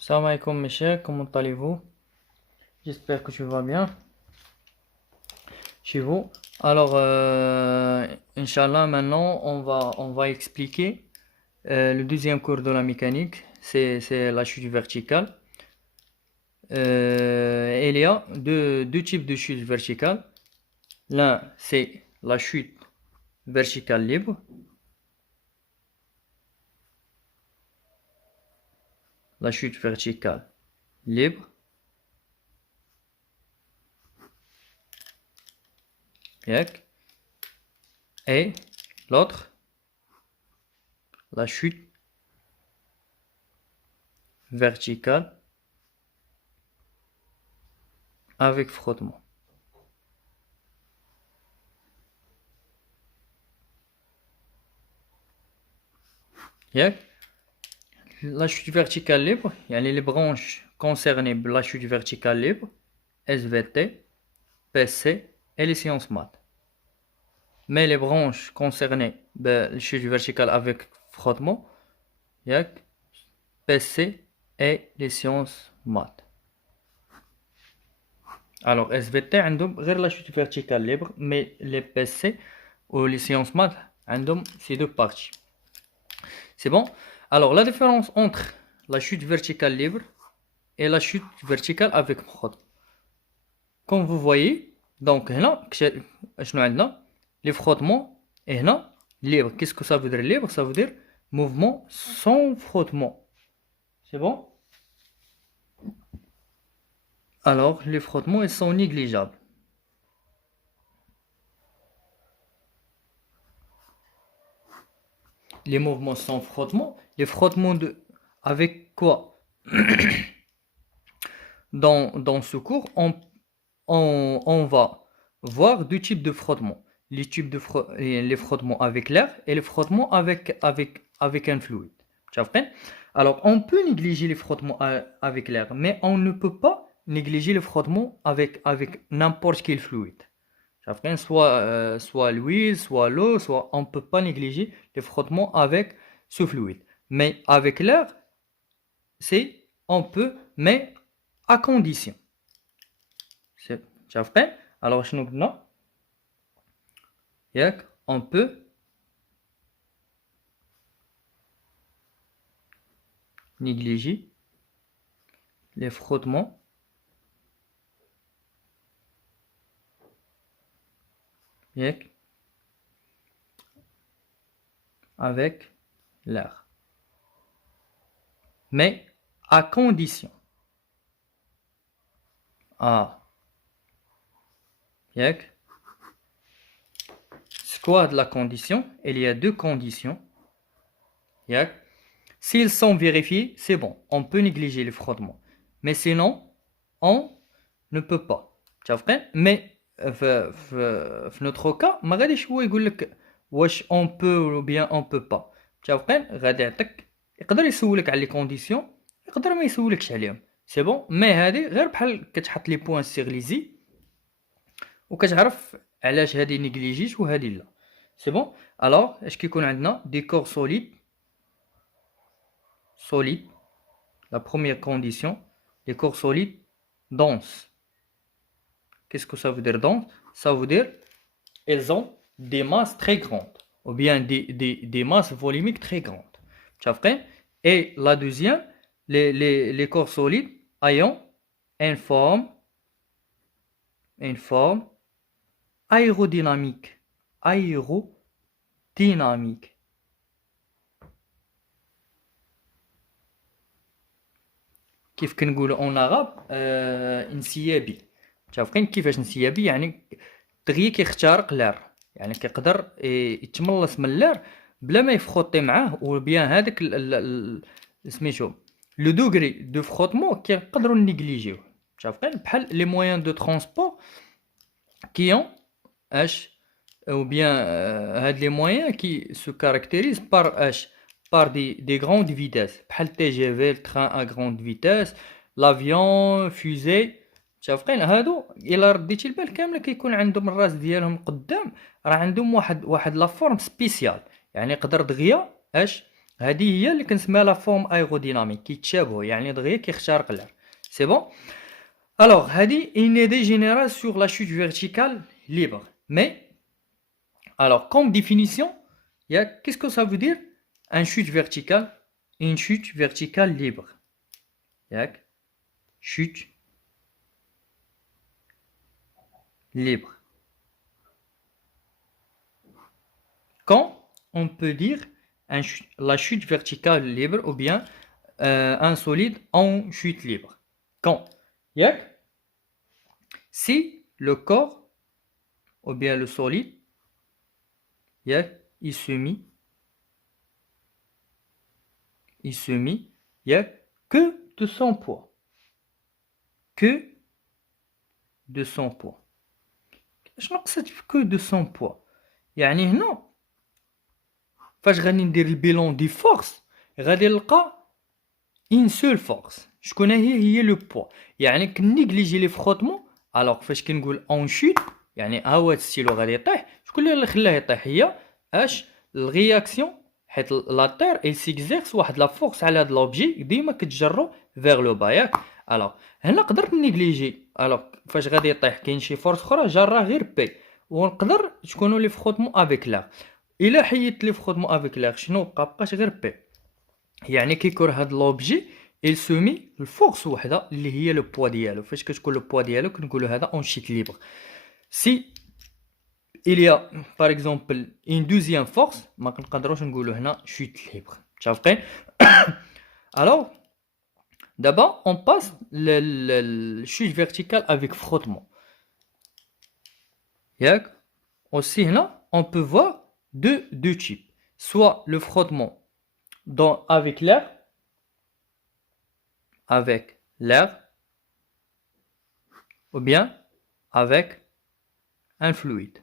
Salam alaikum mes chers, comment allez-vous? J'espère que tu vas bien chez vous. Alors, Inch'Allah, maintenant on va expliquer le deuxième cours de la mécanique, c'est la chute verticale. Il y a deux types de chute verticale. L'un, c'est la chute verticale libre. La chute verticale libre. Et l'autre, la chute verticale avec frottement. La chute verticale libre, les branches concernées par la chute verticale libre, SVT, PC et les sciences maths. Mais les branches concernées par la chute verticale avec frottement, PC et les sciences maths. Alors SVT عندهم غير la chute verticale libre, mais les PC ou les sciences maths عندهم ces deux parties. C'est bon? Alors la différence entre la chute verticale libre et la chute verticale avec frottement. Comme vous voyez, donc هنا شنو عندنا les frottements et هنا libre. Qu'est-ce que ça veut dire libre? Ça veut dire mouvement sans frottement. C'est bon? Alors les frottements ils sont négligeables. Les mouvements sans frottement, les frottements avec quoi? Dans ce cours, on va voir deux types de frottements. Les frottements avec l'air et les frottements avec un fluide. Alors, on peut négliger les frottements avec l'air, mais on ne peut pas négliger les frottements avec n'importe quel fluide. Soit l'huile, soit l'eau, soit on ne peut pas négliger les frottements avec ce fluide. Mais avec l'air, on peut, mais à condition. Alors, on peut négliger les frottements avec l'air. Mais à condition. C'est quoi de la condition? Il y a deux conditions. S'ils sont vérifiés, c'est bon. On peut négliger les frottements. Mais sinon, on ne peut pas. Mais dans notre cas, ما غاديش هو يقول لك واش on peut ou bien on peut pas. غادي يقدر يسولك على لي كونديسيون، يقدر ما يسولكش عليهم. سي بون. مي هذه غير بحال كتحط لي بوين سيغليزي وكتعرف علاش هذه نيجليجيت وهذه لا. سي بون. الوغ اش كيكون عندنا دي كور solide. La première condition, les corps solides denses. Qu'est-ce que ça veut dire dense? Ça veut dire elles ont des masses très grandes ou bien des masses volumiques très grandes. Et la deuxième, les corps solides ayant une forme aérodynamique. كيف كنقولوا اون عرب انسيابي. عارفين كيفاش انسيابي؟ يعني دغيا كيخترق لار، يعني كيقدر يتملص من اللار بلا ما يفخوطي معاه، و بيان هذاك سميتو لو دوغري دو فخوطمون كيقدروا نيجليجيوه. عارفين بحال لي مويان دو ترونسبور كيون اش ou bien les moyens qui se caractérisent par H, par des grandes vitesses. Par le TGV, le train à grande vitesse, l'avion, fusée. شايفين هادو الا رديتي البال كامل كيكون عندهم الراس ديالهم قدام، راه عندهم واحد لا فورم سبيسيال، يعني يقدر دغيا هذه هي اللي كنسميها لا فورم ايروديناميك، كيتشابهوا يعني دغيا كيخترق لير. سي بون. الوغ هذه une idée générale sur la chute verticale libre. Mais alors comme définition, qu'est-ce que ça veut dire une chute verticale? Une chute verticale libre. Chute libre. Quand on peut dire la chute verticale libre ou bien un solide en chute libre. Quand si le corps ou bien le solide il se mit que de son poids. Que de son poids. شنو قصدت que de son poids؟ يعني هنا فاش غادي ندير البيلون دي فورس غادي نلقى une seule force. شكون هي لو بوا، يعني كنيغليجي لي فروتمون. الوغ فاش كنقول اون شوت يعني ها هو الستيلو غادي يطيح، شكون اللي خلاه يطيح؟ هي الرياكسيون، حيت لا تير اي سيكزيرس واحد لا فورس على هاد لوبجي ديما كتجرو فيغ لو با، ياك؟ الوغ هنا قدرت نيغليجي، الوغ فاش غادي يطيح كاين شي فورس اخرى جارة غير بي، ونقدر تكونوا لي فروتمون افيك لاغ. الا حيدت لي فروتمون افيك لاغ شنو بقات غير بي، يعني كيكون هاد لوبجي il se met الفورس وحده اللي هي لو بوا ديالو. فاش كتكون لو بوا ديالو كنقولوا هذا اون شيت ليبر. سي il y a par exemple une deuxième force ما كنقدروش نقولوا هنا شيت ليبر، متفقين؟ alors d'abord on passe le chute verticale avec frottement. ياك aussi هنا on peut voir deux types, soit le frottement avec l'air ou bien avec un fluide.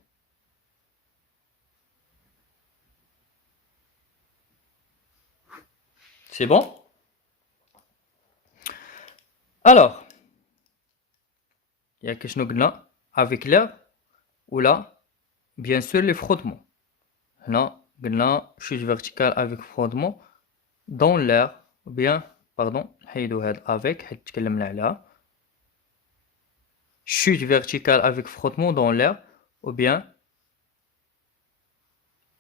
C'est bon? Alors, il y a quelque chose avec l'air ou là, bien sûr les frottements. Là, chute verticale avec frottement dans l'air ou bien, pardon, avec, chute verticale avec frottement dans l'air ou bien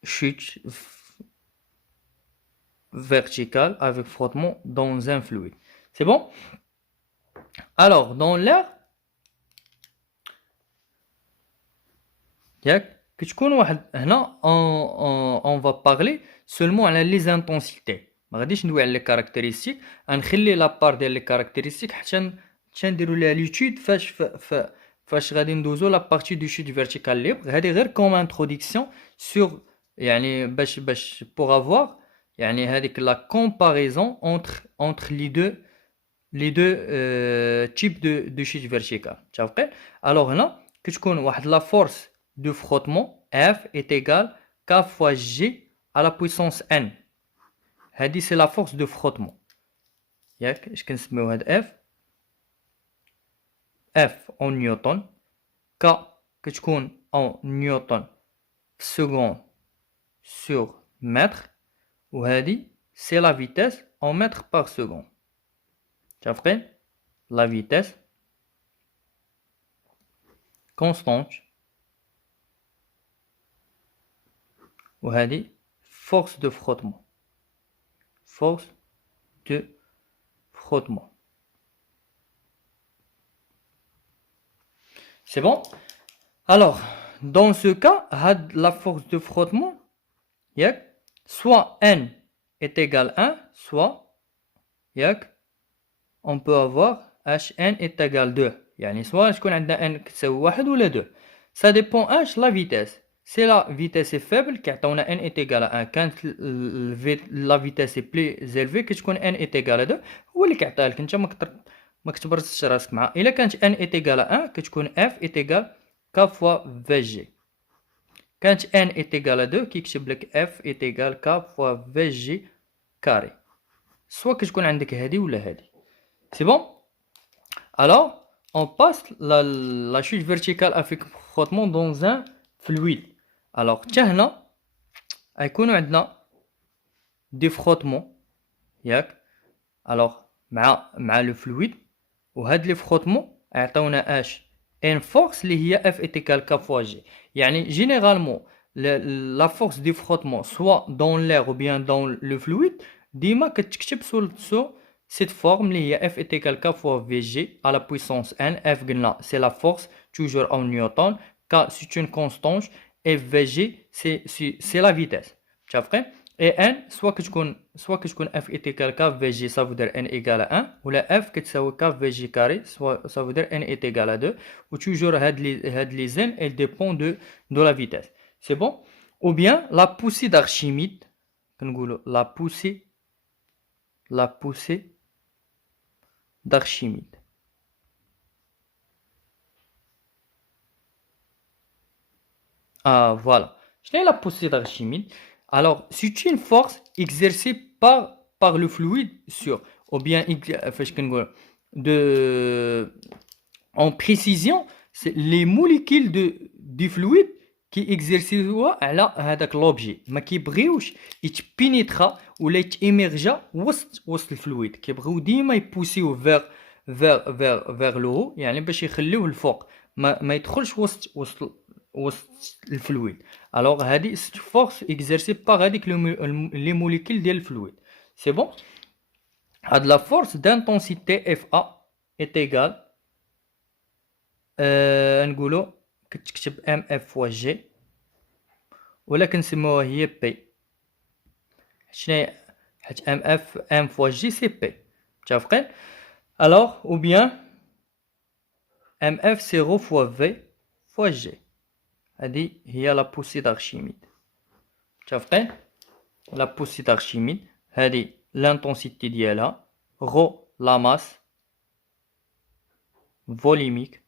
chute verticale avec frottement dans un fluide. C'est bon? Alors, dans l'air, كتكون واحد هنا on va parler seulement على les intensités. ما غاديش ندوي على لي كاركتيرستيك، غنخلي لا بار ديال لي كاركتيرستيك حتى نديروا ليها ليتود فاش غادي ندوزو لا بارتي دو شوت فيرتيكال ليبر. هذه غير كوم انتروداكسيون سور يعني باش بور افوار يعني هذيك لا كومباريزون entre les deux types de chute verticale. متفقين؟ alors هنا كتكون واحد لا فورس de frottement F est égal K fois G à la puissance N. هذه c'est la force de frottement. ياك اش كنسميو هاد F en newton، K كتكون en newton seconde sur mètre، وهذه c'est la vitesse en mètres par seconde. متفقين؟ la vitesse constante وهذه force de frottement. Force de frottement. C'est bon? Alors, dans ce cas, la force de frottement, soit N est égal à 1, soit on peut avoir Hn est égal à 2. يعني soit تكون عندنا N كتساوي 1 ولا 2. Ça dépend la vitesse. Si la vitesse est faible, كيعطيونا n est égal à 1. quand la vitesse est plus élevée كتكون n est égal à 2. هو اللي كيعطيها لك انت، ما كتبرزش راسك معاه. الا كانت n est égal à 1 كتكون f est égal k fois vg. كانت n est égal à 2 كيكتب لك f est égal k fois vg carré. سوا كتكون عندك هذه ولا هذه. C'est bon? Alors, on passe la chute verticale avec frottement dans un fluide. Alors, حتى هنا غيكونوا عندنا دي فروتمون ياك. الوغ مع لو فلويد، وهاد لي فروتمون عطاونا اش ان فورس اللي هي اف ايتيكال كا فوا جي. يعني جينيرالمون لا فورس دي فروتمون سوا دون لير او بيان دون لو فلويد ديما كتكتب سو cette forme اللي هي F est égal K fois Vg à la puissance n. F قلنا c'est la force toujours en newton, K c'est une constante et Vg c'est la vitesse. متفقين؟ et n soit كتكون F est égal K Vg ça veut dire n égale à 1 ولا F كتساوي K Vg carré soit ça veut dire n est égal à 2 ou toujours هاد les n elles dépendent de la vitesse. C'est bon? Ou bien la poussée d'Archimède كنقولوا la poussée d'Archimède. Ah, voilà. Je la poussée d'Archimède. Alors, c'est une force exercée par le fluide sur, ou bien, en précision, c'est les molécules du fluide qui exercent على l'objet. ما كيبغيوش يتبينيترا ولا يتيميرجا وسط الفلويد، كيبغيو ديما يبوسيو vers le haut، يعني باش يخليوه الفوق، ما يدخلش وسط الفلويد. alors هذه cette force exercée par هذيك les molécules ديال الفلويد. c'est bon. هاد la force d'intensité FA est égale نقولوا كتكتب MF fois G ولكن نسموها هي P. شناهي؟ حيت MF M fois G c'est P. متفقين؟ alors ou bien MF 0 fois V fois G. هذه هي لا بوسي d'Archimède. متفقين؟ لا بوسي d'Archimède هذه l'intensité ديالها rho la masse volumique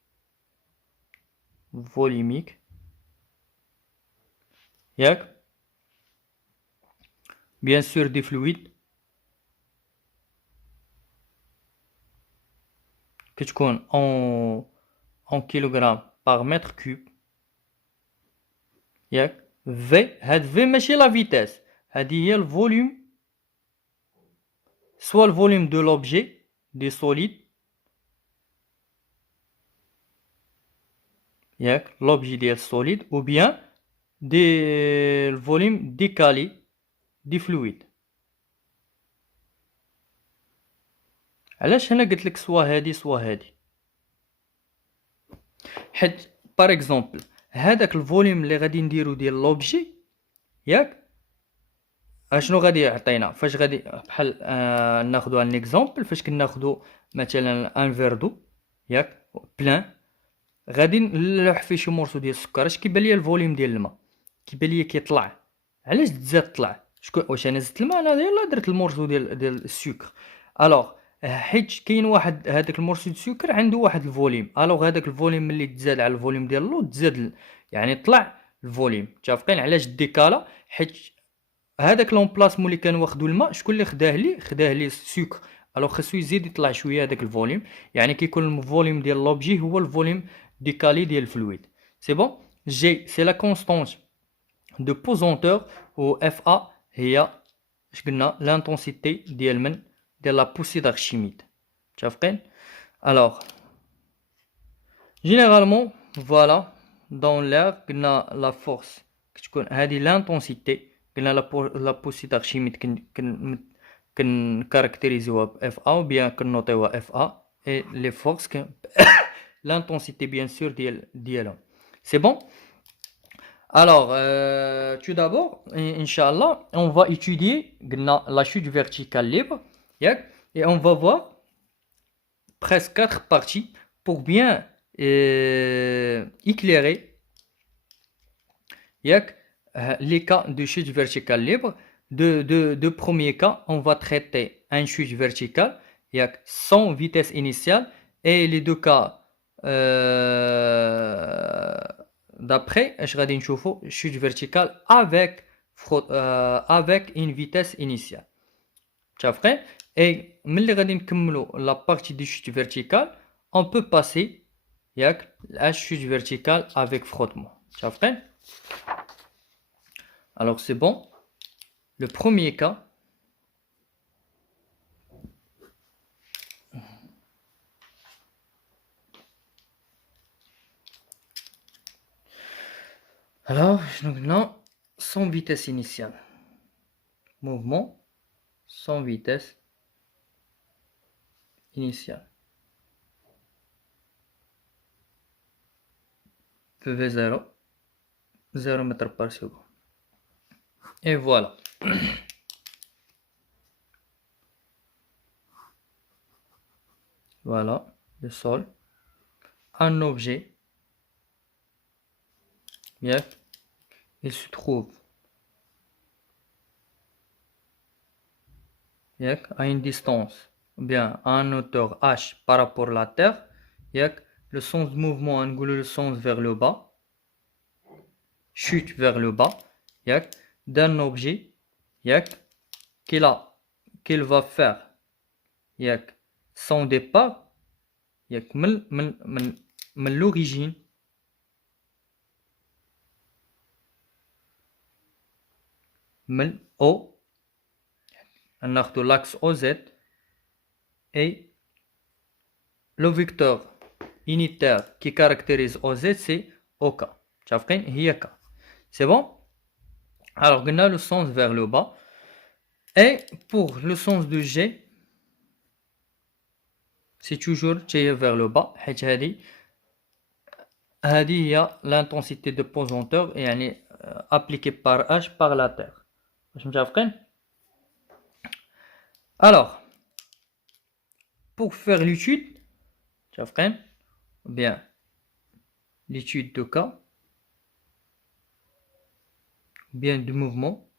ياك. bien sûr des fluides كتكون en kilogramme par mètre cube ياك. V هاد V ماشي la vitesse، هادي هي الفوليوم، soit le volume de l'objet des solides ياك l'objet ديال solide ou bien le volume décalé du fluide. علاش هنا قلت لك سوا هادي سوا هادي؟ حيت باغ اكزومبل هذاك الفوليوم اللي غادي نديرو ديال لوبجي ياك اشنو غادي يعطينا؟ فاش غادي بحال ناخذوا ان اكزومبل، فاش كناخذوا مثلا ان فير دو ياك بلان، غادي نلوح فيه شي مورسو ديال السكر، اش كيبان ليا الفوليوم ديال الماء؟ كيبان ليا كيطلع. علاش تزاد طلع؟ شكون واش انا زدت الماء؟ انا يلاه درت المورسو ديال السكر. الوغ حيت كاين واحد هذاك المورسو ديال السكر عنده واحد الفوليوم، الوغ هذاك الفوليوم ملي تزاد على الفوليوم ديال لو تزاد يعني طلع الفوليوم. متفقين؟ علاش ديكالا؟ حيت هذاك لومبلاسمون اللي كان واخدو الماء شكون اللي خداه لي السكر، الوغ خاصو يزيد يطلع شويه هذاك الفوليوم، يعني كيكون الفوليوم ديال لوبجي هو الفوليوم décalé ديال الفلويد. c'est bon. G c'est la constante de pesanteur و FA هي اش قلنا l'intensité ديال la poussée d'Archimède. متفقين؟ alors généralement voilà dans l'air قلنا la force كتكون هذه l'intensité، قلنا la poussée d'Archimède كنكاركتيريزيوها ب FA ou bien كنوطيوها FA et les forces l'intensité bien sûr d'ILM. C'est bon. Alors tout d'abord Inch'Allah on va étudier la chute verticale libre et on va voir presque 4 parties pour bien éclairer les cas de chute verticale libre. De premier cas on va traiter un chute verticale sans vitesse initiale et les deux cas d'après اش غادي نشوفوا chute verticale avec une vitesse initiale. متفقين؟ et ملي غادي نكملوا la partie du chute verticale on peut passer la chute verticale avec frottement. متفقين؟ alors c'est bon. le premier cas Alors, non, sans vitesse initiale. Mouvement sans vitesse initiale. PV0, 0 mètres par seconde. Et voilà. Voilà, le sol. Un objet. Bien. Il se trouve à une distance, bien à une hauteur h par rapport à la Terre. Le sens de mouvement, le sens vers le bas, chute vers le bas, d'un objet qu'il va faire son départ من l'origine من O. ناخذ l'axe OZ et le vecteur unitaire qui caractérise OZ c'est OK. شافين هي K. C'est bon? Alors on a le sens vers le bas et pour le sens de G c'est toujours G vers le bas. حيت هذه هي l'intensité de pesanteur يعني appliquée par H par la Terre. واش متفقين؟ Alors pour faire l'étude bien l'étude de cas bien du mouvement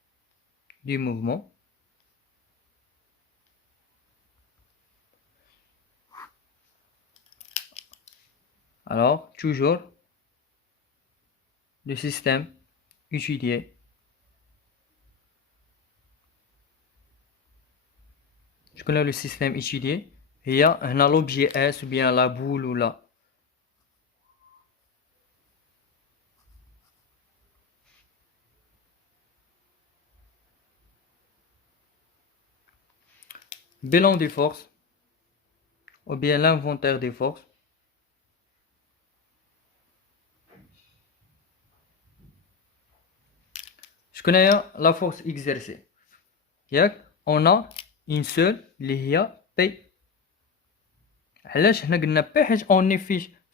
alors toujours le système étudié je connais le système étudié il y a l'objet S ou bien la boule ou la bilan des forces ou bien l'inventaire des forces. Je connais la force exercée. On a une seule اللي هي P. علاش حنا قلنا P حيت on est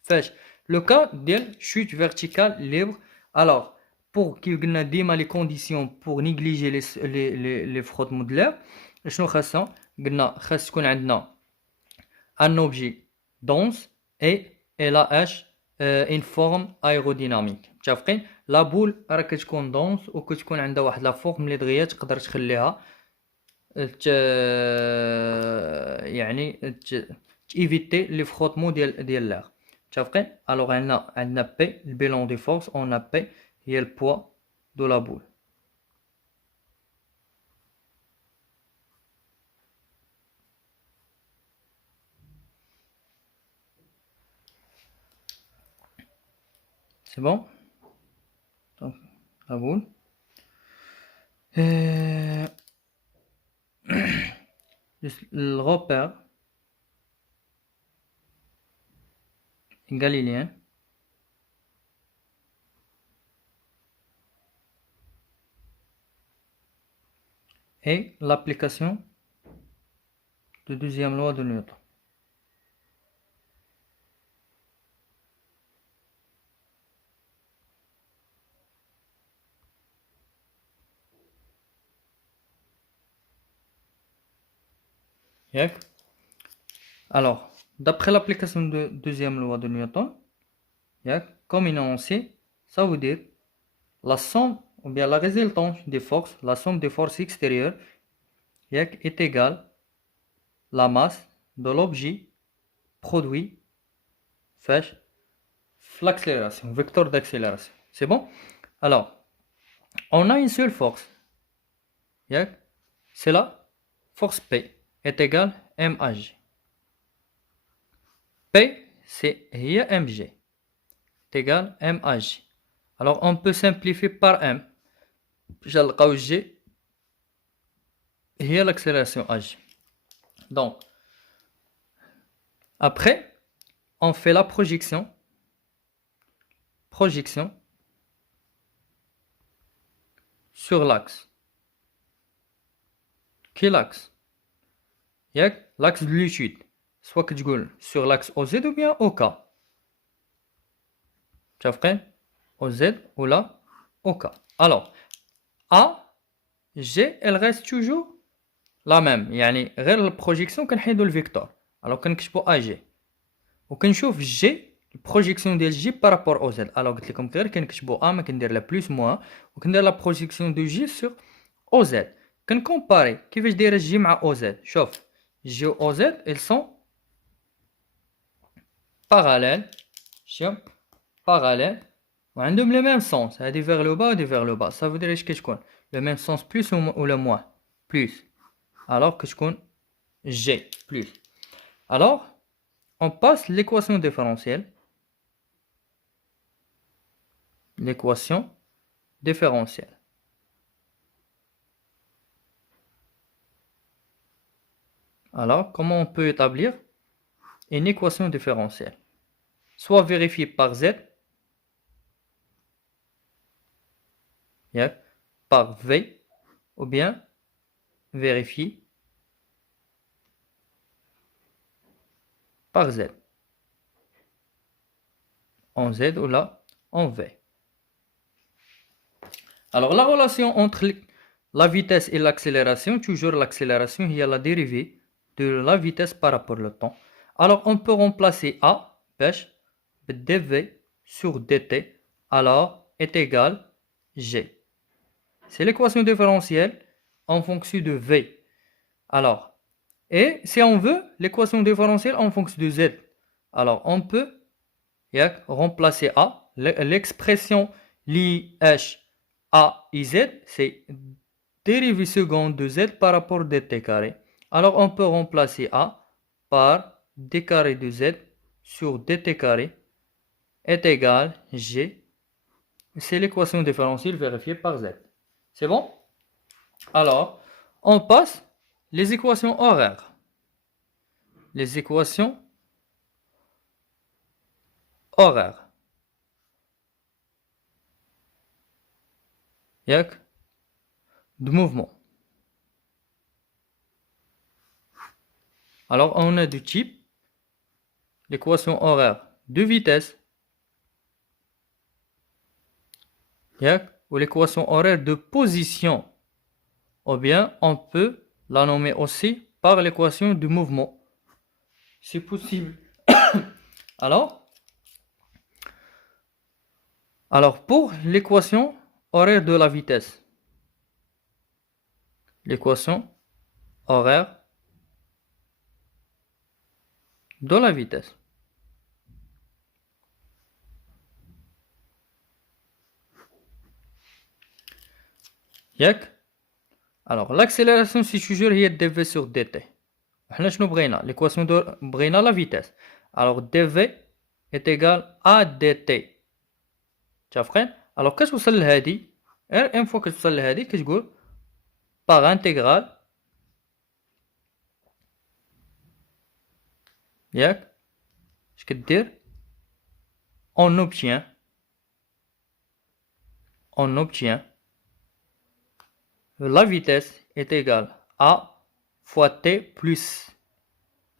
فاش le cas ديال chute verticale libre. Alors pour كي قلنا ديما les conditions pour négliger les frottements de l'air شنو خاصها قلنا خاص تكون عندنا un objet dense et elle a une forme aérodynamique. متفقين؟ لا بول راه كتكون دونس وكتكون عندها واحد لا فورم اللي دغيا تقدر تخليها يعني تيفيتي لي فروتمون ديال لاغ. متفقين؟ الوغ عندنا بي البيلون دي فورس اون بي هي البوا دو لا بول. C'est bon? Donc, la boule. Le repère galiléen et l'application de deuxième loi de Newton. Alors, d'après l'application de deuxième loi de Newton, comme énoncé, ça veut dire la somme ou bien la résultante des forces, la somme des forces extérieures est égale à la masse de l'objet produit fait l'accélération, vecteur d'accélération. C'est bon? Alors, on a une seule force. C'est la force P est égale à mAg. P, c'est mg est égal à mAg. Alors, on peut simplifier par m. j'alqaw G هي l'accélération H. Donc, après, on fait la projection sur l'axe. Qui est l'axe? L'axe de l'étude. Soit que tu dis sur l'axe OZ ou bien OK. Tu as compris? OZ ou là OK. Alors, A, G, elle reste toujours la même. يعني غير البروجيكسيون كنحيدو الفيكتور. alors كنكتبو AG وكنشوف G البروجيكسيون ديال G بارابور او Z. alors قلت لكم غير كنكتبو A ما كندير لا بلوس موان وكندير لا بروجيكسيون دو G sur OZ. كنكومباري كيفاش دايره G مع OZ. شوف G و OZ ils sont parallèles. شوف parallèles وعندهم le même sens. هادي vers le bas وهادي vers le bas. ça veut dire اش كتكون le même sens plus ou le moins plus. alors que je connais G plus. Alors, on passe l'équation différentielle. L'équation différentielle. Alors, comment on peut établir une équation différentielle? Soit vérifiée par Z, par V, ou bien vérifiée par Z. En Z ou là, en V. Alors, la relation entre la vitesse et l'accélération, toujours l'accélération, il y a la dérivée de la vitesse par rapport au temps. Alors, on peut remplacer A, pêche, dV sur dt, alors est égal G. C'est l'équation différentielle en fonction de V. Alors, et si on veut l'équation différentielle en fonction de Z, alors on peut remplacer A, l'expression l'IH A IZ, c'est dérivée seconde de Z par rapport à dt carré. Alors on peut remplacer A par d carré de Z sur dt carré est égal G. C'est l'équation différentielle vérifiée par Z. C'est bon? Alors, on passe les équations horaires. Les équations horaires. De mouvement. Alors, on a du type l'équation horaire de vitesse ou l'équation horaire de position. Ou bien, on peut la nommer aussi par l'équation de mouvement. C'est possible. Alors, pour l'équation horaire de la vitesse. L'équation horaire de la vitesse. Alors, l'accélération, c'est toujours dv sur dt. L'équation de Bréna, la vitesse. Alors, dv est égal à dt. Alors, qu'est-ce que vous savez? Une fois que vous savez, qu'est-ce que par intégrale, je peux dire, on obtient la vitesse est égale à fois t plus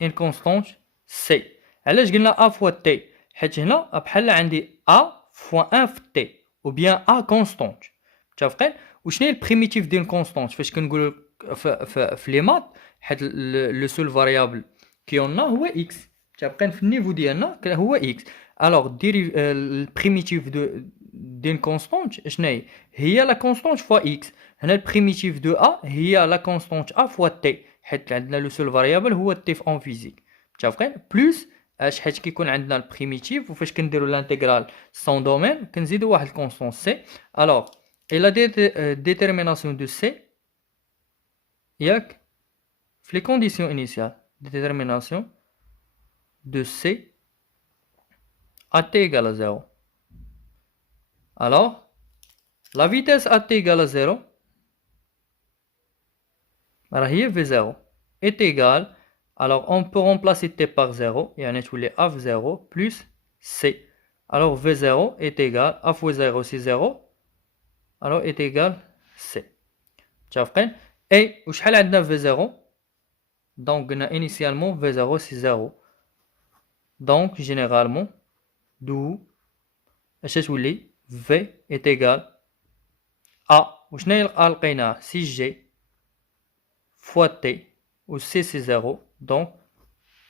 une constante c. علاش قلنا a fois t حيت هنا بحال عندي a fois 1 في t ou bien a constante. متفقين؟ وشنو هي البريميتيف ديال الكونستانت فاش كنقولوا في لي مات حيت لو سول فاريابل كي اون هو x. متفقين؟ في النيفو ديالنا هو x. alors البريميتيف ديال كونستانت شنو هي لا كونستانت فوا x. هنا البريميتيف دو a هي لا كونستانت a فوا t حيت عندنا لو سول فاريابل هو t في اون فيزيك. متفقين؟ بلس اش حيت كيكون عندنا البريميتيف وفاش كنديروا الانتيغرال سون دومين كنزيدوا واحد الكونستانت c. alors et la détermination de c ياك في les conditions initiales détermination de c à t égale à 0. alors la vitesse à t égale à 0 هي v0 est égale. alors on peut remplacer t par 0 يعني تولي a في 0 plus c. alors v0 est égal a fois 0 c'est 0 alors est égal C. متفقين؟ et وشحال عندنا V0 donc قلنا initialement V0 c'est 0 donc généralement d'où اش تولي V est égal A وشنا هي A لقيناها 6G fois T où C c'est 0 donc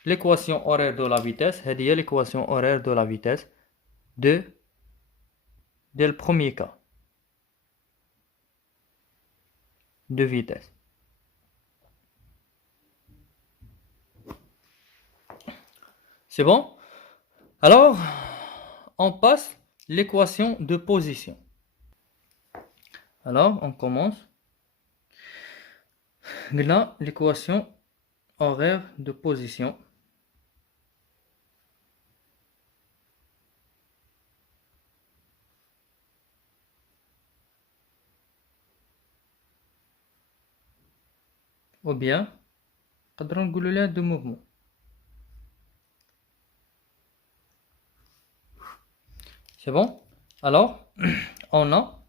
l'équation horaire de la vitesse هذه هي l'équation horaire de la vitesse de le premier cas de vitesse. C'est bon? Alors, on passe l'équation de position. Alors, on commence. Là, l'équation horaire de position. Ou bien, نقدروا نقولوا لها de mouvement. C'est bon? Alors, on a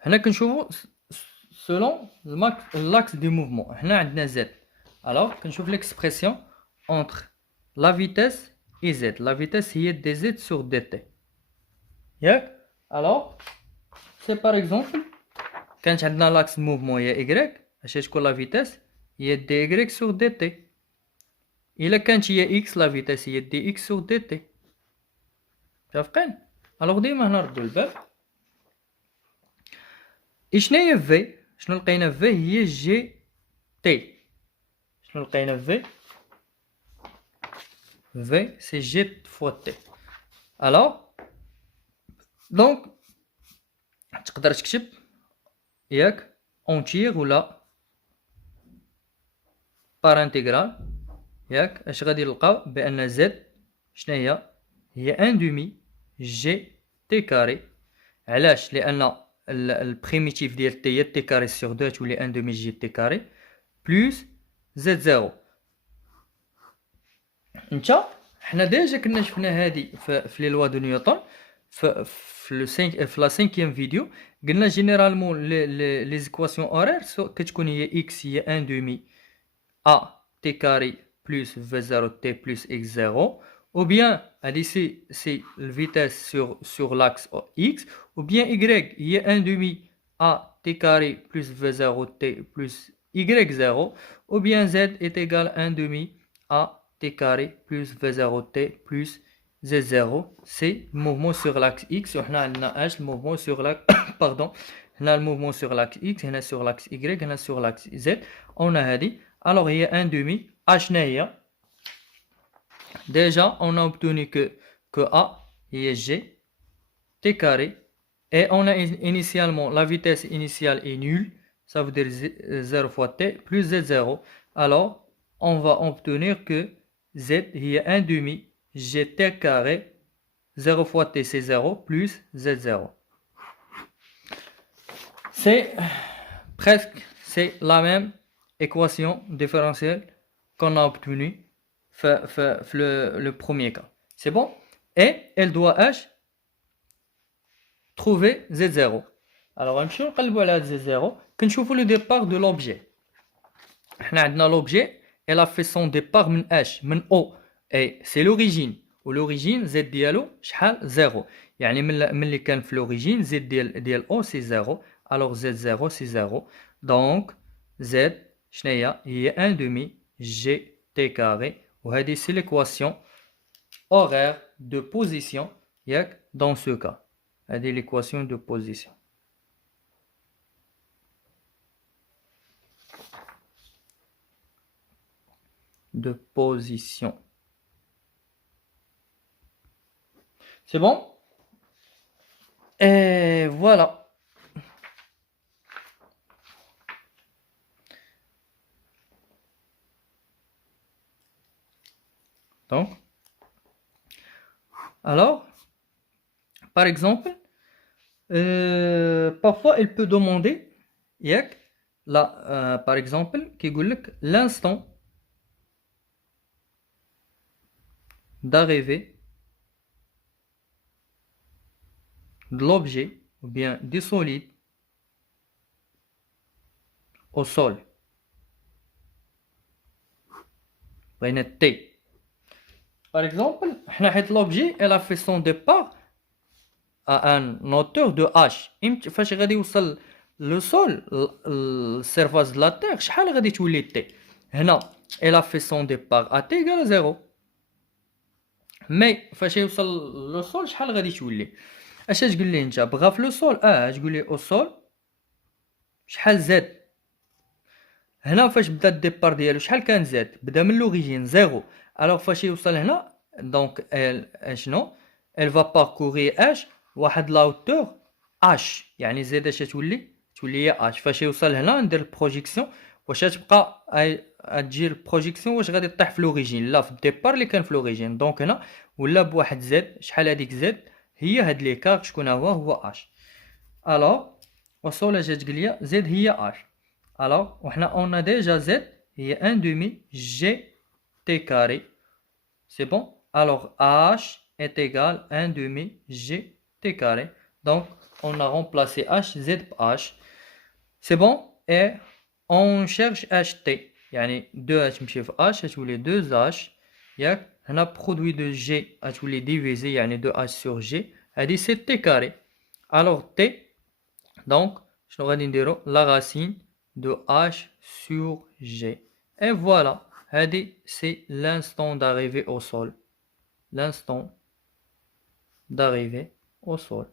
هنا كنشوفوا selon l'axe du mouvement. هنا عندنا Z. Alors, كنشوف l'expression entre la vitesse et Z. La vitesse هي dz sur dt. ياك؟ Alors, c'est par exemple كانت عندنا l'axe du mouvement هي Y. اش تكون لا فيتاس هي دي اكس سور دي تي. الا كانت هي اكس لا فيتاس هي دي اكس سور دي تي. متفقين؟ الوغ ديما هنا نردو الباب. شنو هي في؟ شنو لقينا في هي جي تي. شنو لقينا في؟ في سي جي فوا تي. الوغ دونك تقدر تكتب ياك اونتيغ ولا بار انتيغرال. ياك اش غادي نلقاو بان زد شنو هي ان دومي جي تي كاري. علاش؟ لان البريميتيف ديال تي هي تي كاري سور 2 تولي ان دومي جي تي كاري بلس زد زيرو. نتا حنا ديجا كنا شفنا هادي في لي لوا دو نيوتن في لا 5 فيديو. قلنا جينيرالمون لي زيكواسيون اورير كتكون هي اكس هي ان دومي ا تي كاري plus V0 t plus x0, ou bien ici c'est la vitesse sur l'axe x, ou bien y il y a 1 demi a t carré plus V0 t plus y0, ou bien z est égal à 1 demi a t carré plus V0 t plus z0. C'est le mouvement sur l'axe x. On a le mouvement sur l'axe pardon, on a le mouvement sur l'axe x, on a sur l'axe y, on a sur l'axe z. On a dit alors il y a 1 demi h. Déjà, on a obtenu que A est G, T carré, et on a initialement, la vitesse initiale est nulle, ça veut dire 0 fois T plus Z0. Alors, on va obtenir que Z est 1 demi GT carré, 0 fois T c'est 0 plus Z0. C'est presque, c'est la même équation différentielle qu'on a obtenue le premier cas. C'est bon? Et elle doit trouver Z0. Alors, on va Z0. Quand le départ de l'objet. L'objet, elle a fait son départ من O. Et c'est l'origine. Ou l'origine, Z dialo, 0. يعني من اللي كان في l'origine, Z ديال O c'est 0. Alors Z0 c'est 0. Donc, Z, هي 1 demi GT carré. وهذه c'est l'équation horaire de position dans ce cas. هذه l'équation de position. De position. C'est bon? Et voilà. Donc, alors, par exemple, parfois elle peut demander, par exemple, l'instant d'arrivée de l'objet ou bien du solide au sol. بغينا T. Par exemple, l'objet elle a fait son départ à une hauteur de h. فاش غادي يوصل le sol, la surface de la terre, شحال غادي تولي T. هنا elle a fait son départ à T égale à 0. مي فاش يوصل لو سول شحال غادي تولي؟ اش تقول لي انت بغا في لو سول تقول لي او سول شحال زاد. هنا فاش بدا الديبار ديالو شحال كان زاد؟ بدا من لوريجين زيرو. الوغ فاش يوصل هنا دونك شنو elle va parcourir h واحد لا هوتور h، يعني زاد اش تولي هي h. فاش يوصل هنا ندير البروجيكسيون، واش تبقى تجي البروجيكسيون واش غادي طيح في لوريجين؟ لا، في الديبار اللي كان في لوريجين. دونك هنا ولا بواحد زد. شحال هذيك زد؟ هي هاد ليكار شكون هو اش. الوغ وصول اش تقول لي زد هي اش. الوغ وحنا اون ديجا زد هي 1 دومي جي تي كاري. سي بون. الوغ h est égal 1 demi g t carré. Donc on a remplacé h z par h. C'est bon. Et on cherche ht. يعني 2h مشي في h تولي 2h. ياك هنا produit de g تولي divisé يعني 2h sur g. هذه c'est t carré. Alors t donc شنو غادي نديرو؟ la racine de h sur g. Et voilà. هذه c'est l'instant d'arrivée au sol. L'instant d'arrivée au sol.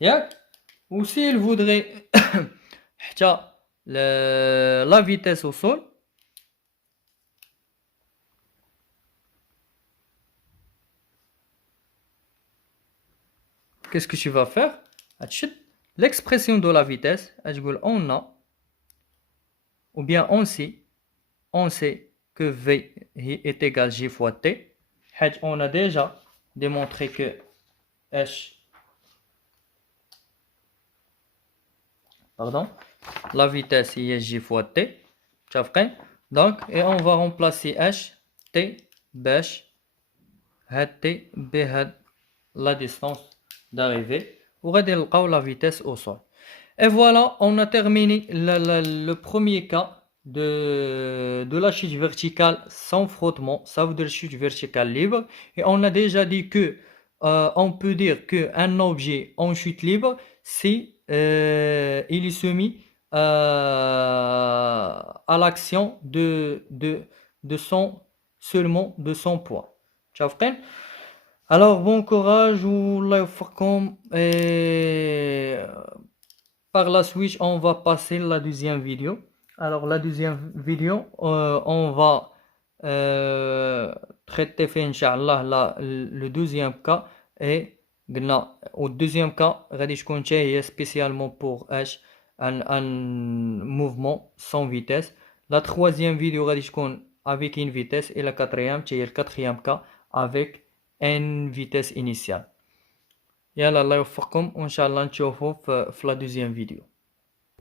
ياك ou s'il voudrait حتى la vitesse au sol. Qu'est-ce que tu vas faire? L'expression de la vitesse, on a, ou bien on sait que V est égal G fois T. On a déjà démontré que H, la vitesse est G fois T. Donc, et on va remplacer H, T, Bh, T, B, la distance d'arrivée. On va dire la vitesse au sol. Et voilà, on a terminé le premier cas de la chute verticale sans frottement. Ça veut dire chute verticale libre. Et on a déjà dit que on peut dire qu'un objet en chute libre, si il est soumis à l'action seulement de son poids. Alors bon courage et par la suite on va passer la deuxième vidéo. Alors la deuxième vidéo on va traiter Inch'Allah le deuxième cas. Et au deuxième cas غادي تكون هي spécialement pour un mouvement sans vitesse. La troisième vidéo غادي تكون avec une vitesse. Et la quatrième c'est le quatrième cas avec une vitesse initiale. يلا الله يوفقكم وان شاء الله نشوفوا في la deuxième vidéo.